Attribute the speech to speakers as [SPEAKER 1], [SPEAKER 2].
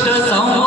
[SPEAKER 1] 这桑